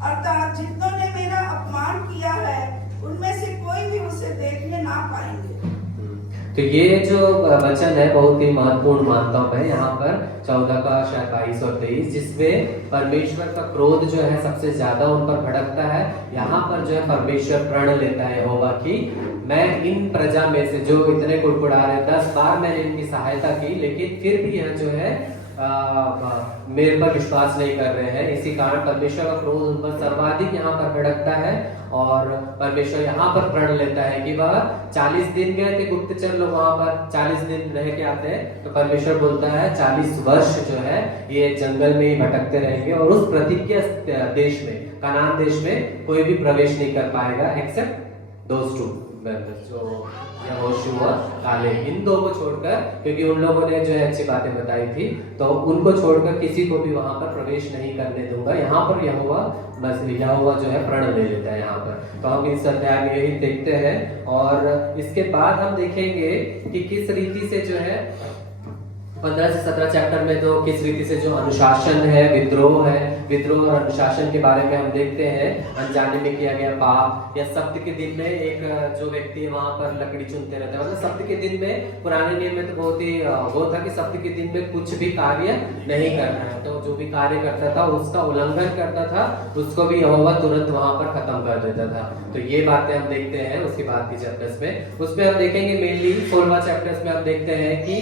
अर्थात जितनों ने मेरा अपमान किया है उनमें से कोई भी उसे देखने ना पाएंगे। तो ये जो वचन है बहुत ही महत्वपूर्ण मानता हूं मैं, यहाँ पर 14 का शायद 22 और 23, जिसमें परमेश्वर का क्रोध जो है सबसे ज्यादा उन पर भड़कता है। यहाँ पर जो है परमेश्वर प्रण लेता है यहोवा की, मैं इन प्रजा में से जो इतने कुड़कुड़ा रहे, 10 बार मैंने इनकी सहायता की, लेकिन फिर भी यह जो है मेरे पर विश्वास नहीं कर रहे हैं। इसी कारण परमेश्वर का क्रोध उन पर सर्वाधिक यहाँ पर भड़कता है और परमेश्वर यहाँ पर प्रण लेता है कि वह 40 दिन गए थे गुप्तचर लोग वहां पर, 40 दिन रह के आते हैं, तो परमेश्वर बोलता है 40 वर्ष जो है ये जंगल में ही भटकते रहेंगे और उस प्रतिज्ञा देश में, कनान देश में कोई भी प्रवेश नहीं कर पाएगा एक्सेप्ट दोस 2 जो यहोशू और कालेब, इन 2 को छोड़कर, क्योंकि उन लोगों ने जो है अच्छी बातें बताई थी, तो उनको छोड़कर किसी को भी वहां पर प्रवेश नहीं करने दूंगा। यहाँ पर यहोवा जो है प्रण ले लेता है यहाँ पर। तो हम इस अध्याय में यही देखते हैं और इसके बाद हम देखेंगे कि किस रीति से जो है 15 से 17 चैप्टर में तो किस रीति से जो अनुशासन है, विद्रोह और अनुशासन के बारे में हम देखते हैं। अनजाने में किया गया पाप, या सप्त के दिन में एक जो व्यक्ति है वहां पर लकड़ी चुनते रहते हैं, मतलब सप्त के दिन में पुराने नियम में तो बहुत ही वो था कि सप्त के दिन में कुछ भी कार्य नहीं करना है, तो जो भी कार्य करता था उसका उल्लंघन करता था उसको भी यहोवा तुरंत वहां पर खत्म कर देता था। तो ये बातें हम देखते हैं उसके बाद की चैप्टर्स में। उसमें हम देखेंगे मेनली 16वां चैप्टर्स में हम देखते हैं कि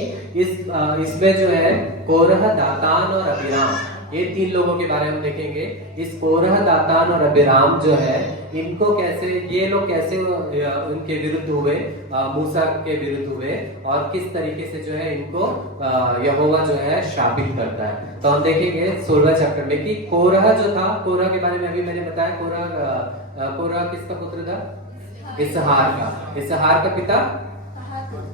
इसमें जो है कोरह, दातान और अबीराम, ये 3 लोगों के बारे में देखेंगे। इस कोरह, दातान और अबीराम जो है, इनको कैसे, ये लोग कैसे उनके विरुद्ध हुए, मूसा के विरुद्ध हुए, और किस तरीके से जो है इनको यहोवा जो है शापित करता है। तो हम देखेंगे 16वें चैप्टर में कि कोरह जो था, कोरह के बारे में अभी मैंने बताया, कोरह किसका पुत्र था? इसहार का। इसहार का पिता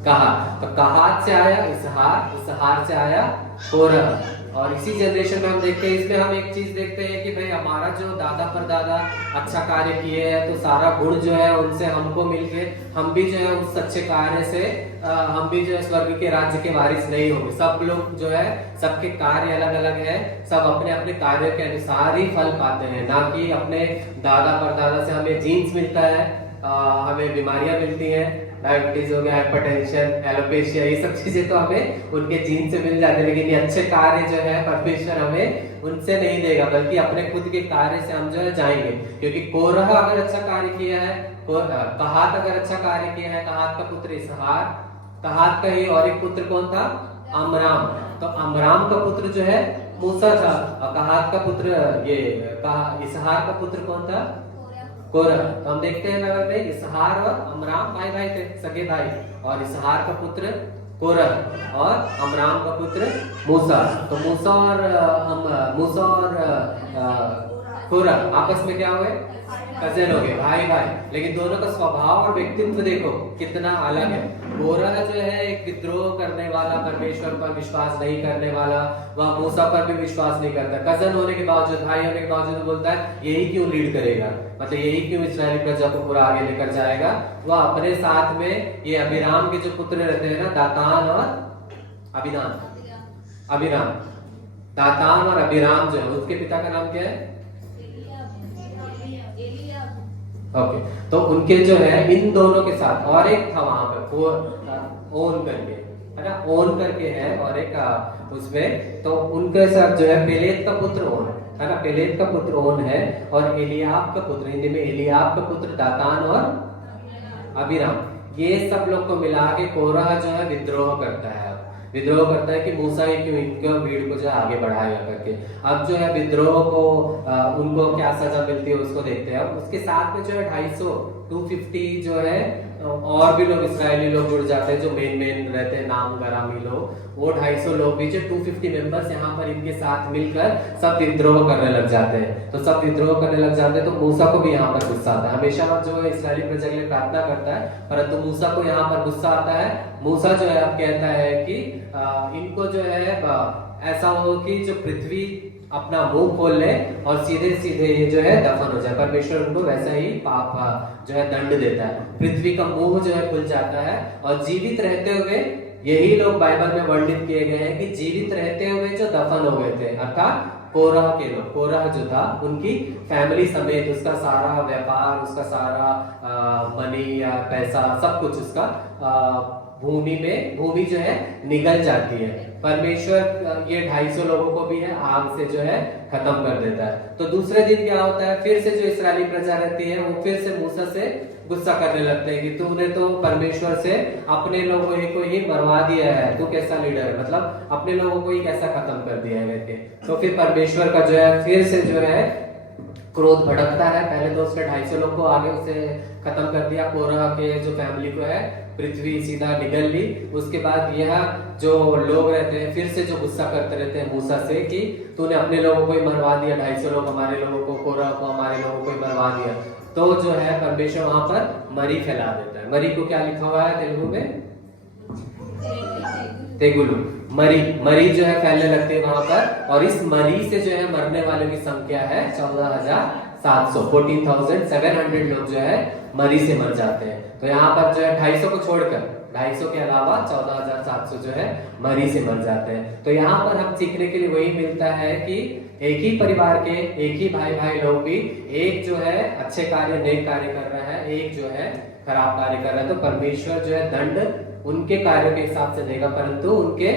कहात, तो कहात से आया इसहार, इसहार से आया कोरह। और इसी जनरेशन में हम देखते हैं, इसमें हम एक चीज देखते हैं कि भाई हमारा जो दादा परदादा अच्छा कार्य किए हैं, तो सारा गुण जो है उनसे हमको मिलके हम भी जो है उस अच्छे कार्य से हम भी जो है स्वर्ग के राज्य के वारिस नहीं होंगे। सब लोग जो है, सबके कार्य अलग अलग है, सब अपने अपने कार्य के अनुसार ही फल पाते हैं, ना कि अपने दादा परदादा से हमें जीन्स मिलता है, हमें बीमारियां मिलती हैं, डायबिटीज हो गया, हाइपरटेंशन, एलोपेशिया, ये सब चीजें तो हमें उनके जीन से मिल जाते हैं, लेकिन ये अच्छे कार्य जो है परमेश्वर हमें उनसे नहीं देगा, बल्कि अपने खुद के कार्य से हम जो है जाएंगे। क्योंकि कोरह अगर अच्छा कार्य किया है, कहात अगर अच्छा कार्य किया है, कहात का पुत्र इसहार, कहात का ही और एक पुत्र कौन था? अमराम। तो अमराम का पुत्र जो है मूसा था, और कहात का पुत्र ये इसहार का पुत्र कौन था? कोरह। तो हम देखते हैं बाइबल में इसहार और अमराम भाई भाई थे, सगे भाई, और इसहार का पुत्र कोरह और अमराम का पुत्र मूसा। तो मूसा और कोरह आपस में क्या हुए? कजन हो गए, भाई भाई। लेकिन दोनों का स्वभाव और व्यक्तित्व देखो कितना अलग है। कोरह जो है एक विद्रोह करने वाला, परमेश्वर पर विश्वास नहीं करने वाला, वह मूसा पर भी विश्वास नहीं करता। कजन होने के बावजूद, भाई होने के बावजूद बोलता है यही क्यों लीड करेगा, मतलब यही क्यों इस्राएली प्रजा को पूरा आगे लेकर जाएगा। वह अपने साथ में ये अबीराम के जो पुत्र रहते हैं ना, दातान और अबीराम, दातान और अबीराम जो है, उसके पिता का नाम क्या है? ओके। तो उनके जो है इन दोनों के साथ, और एक था वहां पे ओन करके है ना, ओन करके है, और एक उसमें, तो उनके साथ जो है पेलेत का पुत्र ओन है ना, पेलेत का पुत्र ओन है, और एलियाब का पुत्र, हिंदी में एलियाब का पुत्र दातान और अबीराम। ये सब लोग को मिला के कोरह जो है विद्रोह करता है, विद्रोह करता है कि मूसा ही क्यों इनको भीड़ को जो है आगे बढ़ाएगा करके। अब जो है विद्रोह को उनको क्या सजा मिलती है उसको देखते हैं। अब उसके साथ में जो है 250 जो है और भी लोग इसराइली लोग जुड़ जाते हैं, जो मेन रहते हैं नाम गरामी लोग, वो 250 लोग भी जो 250 मेंबर्स यहाँ पर इनके साथ मिलकर सब विद्रोह करने लग जाते हैं। तो सब विद्रोह करने लग जाते हैं, तो मूसा को भी यहाँ पर गुस्सा आता है। हमेशा जो है इसराइली प्रजा के लिए प्रार्थना करता है, परंतु मूसा को यहाँ पर गुस्सा आता है। मूसा जो है अब कहता है कि इनको जो है ऐसा हो कि जो पृथ्वी अपना मुंह खोल ले और सीधे सीधे ये जो है दफन हो जाए। परमेश्वर उनको वैसा ही पाप जो है दंड देता है, पृथ्वी का मुंह जो है खुल जाता है। और जीवित रहते हुए, यही लोग बाइबल में वर्णित किए गए हैं कि जीवित रहते हुए जो दफन हो गए थे, अर्थात कोरह के लोग, कोरह जो था उनकी फैमिली समेत, उसका सारा व्यापार, उसका सारा मनी या पैसा, सब कुछ उसका भूमि जो है निगल जाती है। परमेश्वर ये 250 लोगों को भी है आग से जो है खत्म कर देता है। तो दूसरे दिन क्या होता है, फिर से जो इस्राएली प्रजा रहती है वो फिर से मूसा से गुस्सा करने लगते हैं कि तूने तो परमेश्वर से अपने लोगों को ही मरवा दिया है, तू कैसा लीडर है, मतलब अपने लोगों को ही कैसा खत्म कर दिया है करके। तो फिर परमेश्वर का जो है फिर से जो है क्रोध भड़कता है। पहले तो उसने 250 लोग को आगे उसे खत्म कर दिया, कोरह के जो फैमिली को है पृथ्वी सीधा निगल ली। उसके बाद यह जो लोग रहते हैं फिर से जो गुस्सा करते रहते हैं मूसा से कि तूने अपने लोगों को ही मरवा दिया, 250 लोग हमारे लोगों को, कोरह को हमारे लोगों को ही मरवा दिया। तो जो है परमेश्वर वहां पर मरी फैला देता है। मरी को क्या लिखा हुआ है तेलुगु में? तेगुलु। मरी जो है फैलने लगती है वहां पर, और इस मरी से जो है मरने वालों की संख्या है 14,700 लोग जो है मरी से मर जाते हैं। तो यहाँ पर जो है 250 को छोड़कर, 250 के अलावा 14,700 जो है मरी से मर जाते हैं। तो यहाँ पर हम सीखने के लिए वही मिलता है कि एक ही परिवार के एक ही भाई लोग भी, एक जो है अच्छे कार्य नेक कार्य कर रहा है, एक जो है खराब कार्य कर रहा है, तो परमेश्वर जो है दंड उनके कार्यों के हिसाब से देगा, परंतु उनके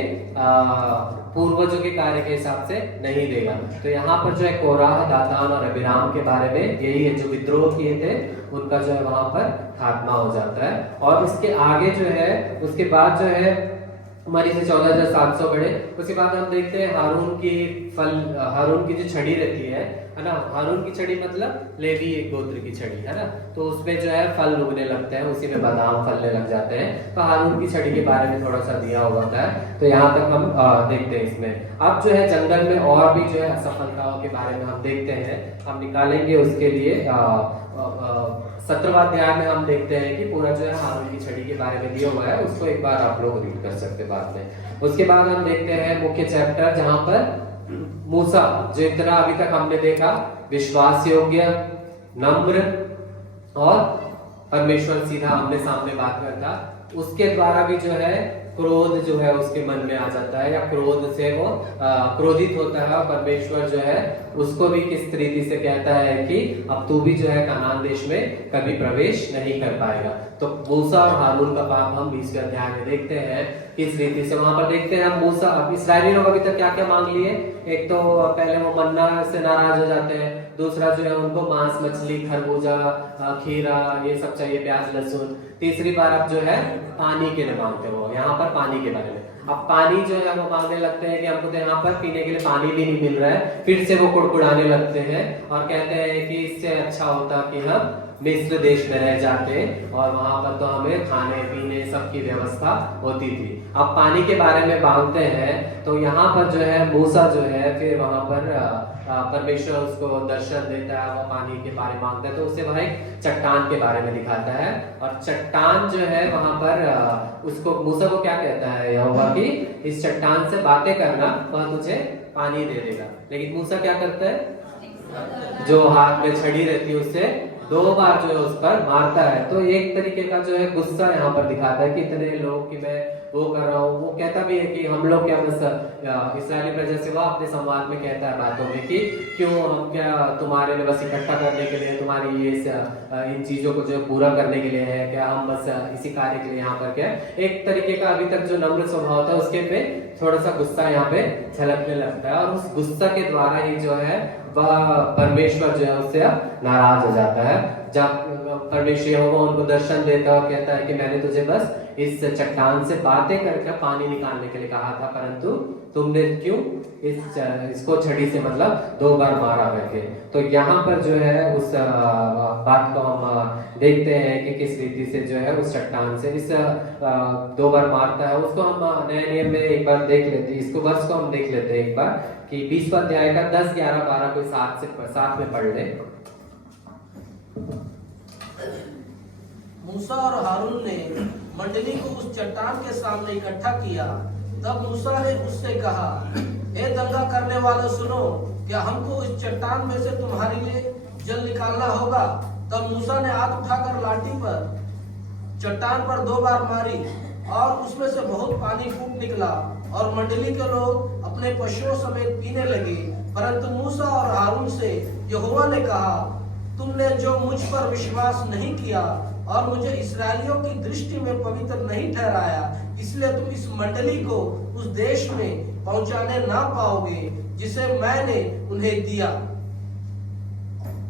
पूर्वजों के कार्य के हिसाब से नहीं देगा। तो यहाँ पर जो है कोरह, दातान और अबीराम के बारे में यही है, जो विद्रोह किए थे उनका जो है वहां पर खात्मा हो जाता है। और उसके आगे जो है, उसके बाद जो है मरी से 14,700 बढ़े। उसके बाद हम देखते हैं हारून की जो छड़ी रहती है ना, हारून की छड़ी मतलब लेवी एक गोत्र की छड़ी है ना, तो उसमें जो है फल उगने लगते हैं, उसी में बादाम फलने लग जाते हैं। तो हारून की छड़ी के बारे में थोड़ा सा दिया हुआ था, तो यहाँ तक हम देखते हैं इसमें। अब जो है जंगल में और भी जो है असफलताओं के बारे में हम देखते हैं, हम निकालेंगे उसके लिए 17वां अध्याय में हम देखते हैं कि पूरा जो है हारून की छड़ी के बारे में दिया हुआ है, उसको एक बार आप लोग रीड कर सकते हैं बाद में। उसके बाद हम देखते हैं मुख्य चैप्टर जहां पर मूसा, जो इतना अभी तक हमने देखा, विश्वास योग्य, नम्र और परमेश्वर सीधा आमने सामने बात करता, उसके द्वारा भी जो है क्रोध जो है उसके मन में आ जाता है, या क्रोध से वो क्रोधित होता है, और परमेश्वर जो है उसको भी किस तरीके से कहता है कि अब तू भी जो है कनान देश में कभी प्रवेश नहीं कर पाएगा। तो मूसा और हारून का पाप हम 20वें अध्याय में देखते हैं किस रीति से। वहां पर देखते हैं हम मूसा, अब इस्राएली लोग अभी तक क्या क्या मांग लिए, एक तो पहले वो मन्ना से नाराज हो जाते हैं, दूसरा जो है उनको मांस मछली खरबूजा खीरा ये सब चाहिए, प्याज लहसुन, तीसरी बार अब जो है पानी के लिए मांगते हो, यहाँ पर पानी के बारे में। अब पानी जो है वो मांगने लगते हैं कि हमको तो यहाँ पर पीने के लिए पानी भी नहीं मिल रहा है, फिर से वो कुड़कुड़ाने लगते हैं और कहते हैं कि इससे अच्छा होता कि हम मिस्र देश में रह जाते और वहां पर तो हमें खाने पीने सबकी व्यवस्था होती थी। अब पानी के बारे में मांगते हैं, तो यहाँ पर जो है मूसा जो है फिर वहां पर परमेश्वर उसको दर्शन देता है, वो पानी के बारे में मांगता है, तो उसे वह एक चट्टान के बारे में दिखाता है, और चट्टान जो है वहां पर उसको मूसा को क्या कहता है यहोवा कि इस चट्टान से बातें करना, वह तुझे पानी दे देगा। लेकिन मूसा क्या करता है, जो हाथ में छड़ी रहती है उससे 2 बार जो है उस पर मारता है। तो एक तरीके का जो है गुस्सा यहाँ पर दिखाता है कि इतने लोग कि मैं वो कर रहा हूँ। वो कहता भी है कि हम लोग क्या बस इस्राएली प्रजा से, वह अपने संवाद में कहता है बातों में कि क्यों हम क्या तुम्हारे लिए बस इकट्ठा करने के लिए, तुम्हारी ये इन चीजों को जो पूरा करने के लिए है क्या, हम बस इसी कार्य के लिए यहाँ पर क्या। एक तरीके का अभी तक जो नम्र स्वभाव था उसके पे थोड़ा सा गुस्सा यहाँ पे झलकने लगता है, और उस गुस्सा के द्वारा ही जो है वह परमेश्वर जो है उससे नाराज हो जाता है। जब परमेश्वर होगा उनको दर्शन देता है और कहता है कि मैंने तुझे बस इस चट्टान से बातें करके पानी निकालने के लिए कहा था, परंतु तुमने क्यों इसको छड़ी से मतलब 2 बार मारा करके। तो यहाँ पर जो है उस बात को हम देखते हैं कि किस रीति से जो है उस चट्टान से इस 2 बार मारता है। उसको हम नए नियम में एक बार देख लेते हैं, इसको वर्ष को हम देख लेते हैं एक बार कि 20वां अध्याय का 10, 11, 12 कोई 7 में पढ़ ले। मूसा और हारून ने मंडली को उस चट्टान के सामने इकट्ठा किया। तब मूसा ने उससे कहा, हे दंगा करने वालों सुनो, क्या हमको इस चट्टान में से तुम्हारे लिए जल निकालना होगा। तब मूसा ने हाथ उठाकर लाठी पर चट्टान पर 2 बार मारी और उसमें से बहुत पानी फूट निकला, और मंडली के लोग अपने पशुओं समेत पीने लगे। परंतु मूसा और हारून से यहोवा ने कहा, तुमने जो मुझ पर विश्वास नहीं किया और मुझे इस्राएलियों की दृष्टि में पवित्र नहीं ठहराया, इसलिए तुम इस मंडली को उस देश में पहुंचाने ना पाओगे जिसे मैंने उन्हें दिया।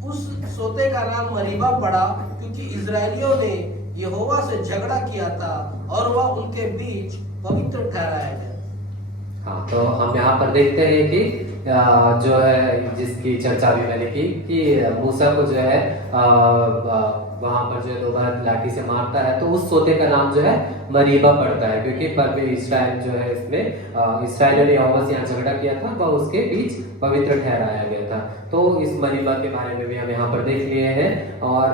उस सोते का नाम मरीबा पड़ा, क्योंकि इस्राएलियों ने यहोवा से झगड़ा किया था और वह उनके बीच पवित्र ठहराया गया। हाँ, तो हम यहाँ पर देखते हैं कि जो है जिसकी चर्चा भी मैंने की कि मूसा को जो है वहां पर जो है 2 बार लाठी से मारता है, तो उस सोते का नाम जो है मरीबा पड़ता है, क्योंकि इस्राएल जो है इसमें इस्राएल ने यहोवा से यहाँ झगड़ा किया था, वह उसके बीच पवित्र ठहराया गया था। तो इस मरीबा के बारे में भी हम यहाँ पर देख लिए हैं। और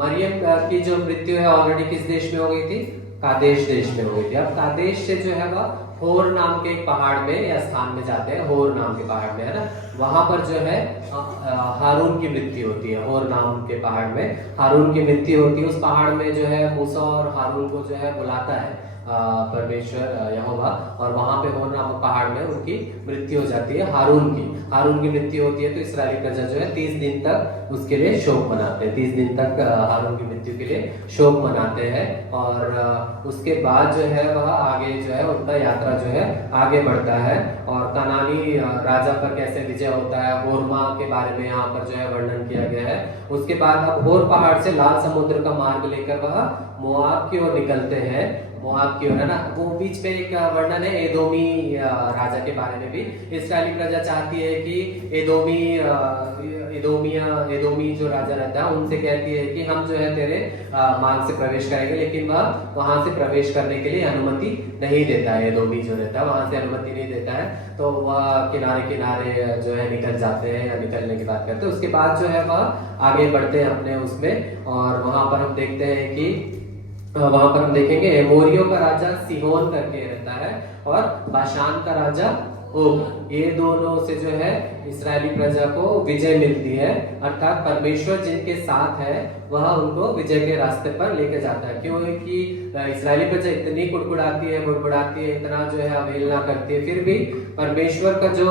मरियम की जो मृत्यु है ऑलरेडी किस देश में हो गई थी, कादेश देश में हो गई थी। अब कादेश से जो है वह होर नाम के एक पहाड़ में या स्थान में जाते हैं, होर नाम के पहाड़ में है ना, वहां पर जो है हारून की मृत्यु होती है। होर नाम के पहाड़ में हारून की मृत्यु होती है। उस पहाड़ में जो है मूसा और हारून को जो है बुलाता है परमेश्वर यहोवा, और वहां पे होर नाम पहाड़ में उनकी मृत्यु हो जाती है। हारून की मृत्यु होती है, तो इस्राएली प्रजा जो है 30 दिन तक उसके लिए शोक मनाते हैं। 30 दिन तक हारून की मृत्यु के लिए शोक मनाते हैं, और उसके बाद जो है वह आगे जो है उनका यात्रा जो है आगे बढ़ता है, और कनानी राजा पर कैसे विजय होता है, होरमा के बारे में यहाँ पर जो है वर्णन किया गया है। उसके बाद अब होर पहाड़ से लाल समुद्र का मार्ग लेकर वह मोआब की ओर निकलते हैं। मोआब की ओर, है ना। वो बीच में एक वर्णन है एदोमी राजा के बारे में भी। इस्राएली प्रजा चाहती है कि एदोमी जो राजा रहता है उनसे कहती है कि हम जो है तेरे मार्ग से प्रवेश करेंगे, लेकिन वह वहां से प्रवेश करने के लिए अनुमति नहीं देता है। एदोमी जो रहता है वहां से अनुमति नहीं देता है, तो वह किनारे किनारे जो है निकल जाते हैं या निकलने की बात करते हैं। उसके बाद जो है वह आगे बढ़ते हैं अपने उसमें, और वहां पर हम देखते हैं कि वहां पर हम देखेंगे एमोरियों का राजा सिहोन करके रहता है और बाशान का राजा ओग। ये दोनों से जो है इस्राएली प्रजा को विजय मिलती है, अर्थात परमेश्वर जिनके साथ है वह उनको विजय के रास्ते पर लेके जाता है। क्योंकि इस्राएली प्रजा इतनी कुड़कुड़ाती है, बुड़बुड़ाती है, इतना जो है अवहेलना करती है, फिर भी परमेश्वर का जो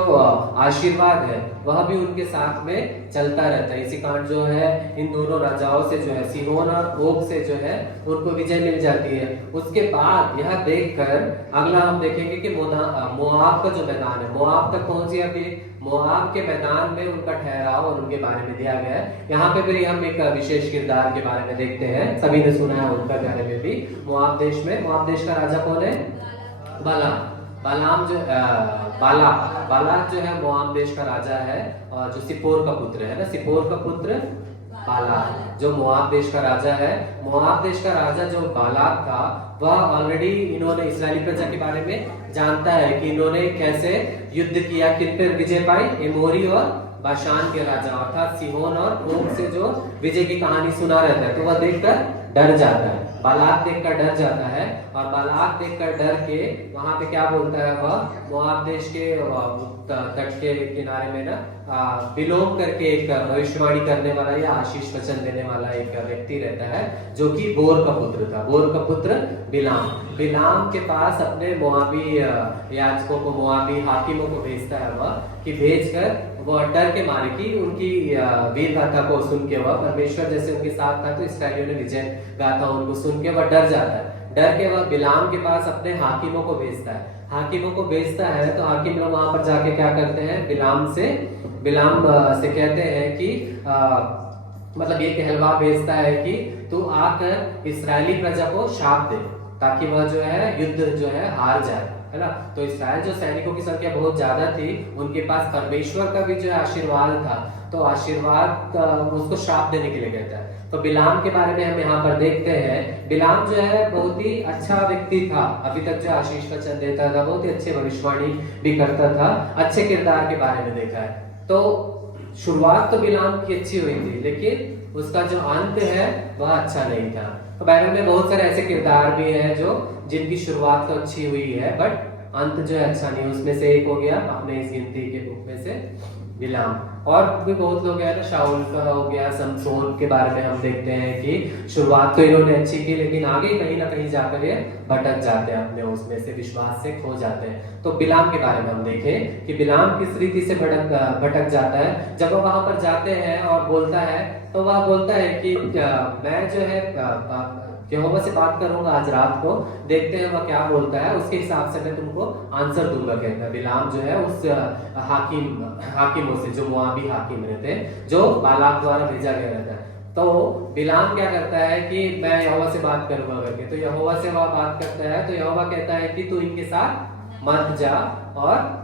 आशीर्वाद है वह भी उनके साथ में चलता रहता है। इसी कारण जो है इन दोनों राजाओं से जो है सिहोन और ओग से जो है उनको विजय मिल जाती है। उसके बाद यह देखकर अगला हम देखेंगे कि मोआब का जो मैदान है, मोआब तक पहुंचे। अभी मोआब के मैदान में उनका ठहराव और उनके बारे में दिया गया है। यहाँ पे भी हम एक विशेष किरदार के बारे में देखते हैं, सभी ने सुना है उनका बारे में भी। मोआब देश में, मोआब देश का राजा कौन है? बालाम जो बालाक जो है मोआब देश का राजा है, और जो सिप्पोर का पुत्र है ना, सिप्पोर का पुत्र बालाक जो मोआब देश का राजा है। मोआब देश का राजा जो बालाक था वह ऑलरेडी इन्होंने इस्राएली प्रजा के बारे में जानता है कि इन्होंने कैसे युद्ध किया, किन पर विजय पाई, एमोरी और बाशान के राजा अर्थात सिहोन और ओग से जो विजय की कहानी सुना रहता है, तो वह देखकर डर जाता है। बालाक देखकर डर जाता है, और बालाक देखकर डर के वहां पे क्या बोलता है वह, मोआब देश के तट के किनारे में ना बिलोम करके एक भविष्यवाणी करने वाला या आशीष वचन देने वाला एक व्यक्ति रहता है, जो कि बोर का पुत्र था। बोर का पुत्र बिलाम के पास अपने मोआबी याजकों को, मोआबी हाकिमों को भेजता है वह, कि भेजकर वह डर के मारे कि उनकी वीर गाथा को सुन के वह, परमेश्वर जैसे उनके साथ था तो इसराइलियों ने विजय गाथा उनको सुन के वह डर जाता है। डर के वह बिलाम के पास अपने हाकिमों को भेजता है। हाकिमों को भेजता है तो हाकिम लोग वहां पर जाके क्या करते हैं, बिलाम से कहते हैं कि मतलब ये कहलवा भेजता है कि तू आकर इस्राएली प्रजा को शाप दे, ताकि वह जो है युद्ध जो है हार जाए, है ना। तो इस्राएल जो सैनिकों की संख्या बहुत ज्यादा थी, उनके पास परमेश्वर का भी जो है आशीर्वाद था, तो आशीर्वाद उसको श्राप देने के लिए कहता है। तो बिलाम के बारे में हम यहाँ पर देखते हैं, बिलाम जो है बहुत ही अच्छा व्यक्ति था, अभी तक जो आशीष वचन देता था, बहुत ही अच्छे भविष्यवाणी भी करता था, अच्छे किरदार के बारे में देखा है। तो शुरुआत तो बिलाम की अच्छी हुई थी, लेकिन उसका जो अंत है वह अच्छा नहीं था। तो बाइबल में बहुत सारे ऐसे किरदार भी हैं जो जिनकी शुरुआत तो अच्छी हुई है बट अंत जो है अच्छा नहीं। उसमें से एक हो गया अपने इस गिनती के बुक में से बिलाम। और भी बहुत लोग हैं ना, शाऊल का हो गया, समसोन के बारे में हम देखते हैं कि शुरुआत तो इन्होंने अच्छी की, लेकिन आगे कहीं ना कहीं जाकर ये भटक जाते हैं, अपने उसमें से विश्वास से खो जाते हैं। तो बिलाम के बारे में हम देखें कि बिलाम किस रीति से भटक जाता है। जब वो वहां पर जाते हैं और बोलता है, तो वह बोलता है कि मैं जो है यहोवा से बात करूंगा आज रात को, देखते हैं वह क्या बोलता है, उसके हिसाब से मैं तुमको आंसर दूंगा, कहता है। बिलाम जो है उस हाकिमों से, जो मोआबी हाकिम रहते हैं, जो बालाक द्वारा भेजा गया रहता है। तो बिलाम क्या करता है कि मैं यहोवा से बात करूंगा करके, तो यहोवा से वह बात करता है, तो यहोवा कहता है कि तू इनके साथ मत जा, और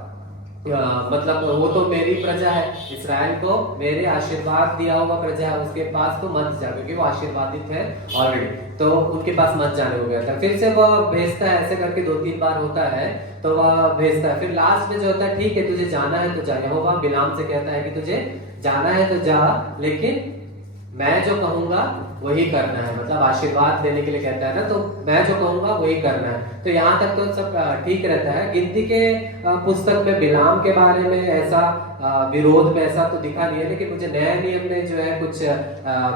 मतलब वो तो मेरी प्रजा है, इसराइल को मेरे आशीर्वाद दिया हुआ प्रजा है, उसके पास तो मत जा, क्योंकि वो आशीर्वादित है ऑलरेडी, तो उनके पास मत जाने हो गया था। फिर से वह भेजता है, ऐसे करके 2-3 बार होता है, तो वह भेजता है। फिर लास्ट में जो होता है, ठीक है तुझे जाना है तो जा। यहोवा बिलाम से कहता है कि तुझे जाना है तो जा, लेकिन मैं जो कहूंगा वही करना है, मतलब आशीर्वाद देने के लिए कहता है ना, तो मैं जो कहूंगा वही करना है। तो यहाँ तक तो सब ठीक रहता है। गिनती के पुस्तक में बिलाम के बारे में ऐसा विरोध में ऐसा तो दिखा नहीं है, लेकिन मुझे नए नियम में जो है कुछ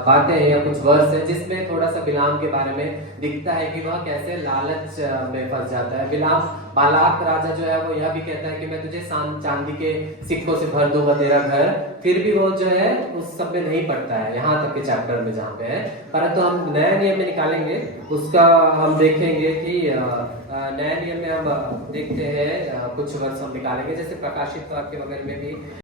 बातें हैं या कुछ वर्स है जिसमें थोड़ा सा बिलाम के बारे में दिखता है कि वह कैसे लालच में फंस जाता है। बिलाम बालाक राजा जो है वो यह भी कहता है कि मैं तुझे चांदी के सिक्कों से भर दूंगा तेरा घर, फिर भी वो जो है उस सब में नहीं पड़ता है, यहाँ तक के चैप्टर में जहाँ पे है। परंतु हम नए नियम में निकालेंगे, उसका हम देखेंगे कि नए नियम में हम देखते हैं कुछ वर्ष हम निकालेंगे, जैसे प्रकाशित वाक्य वगैरह में भी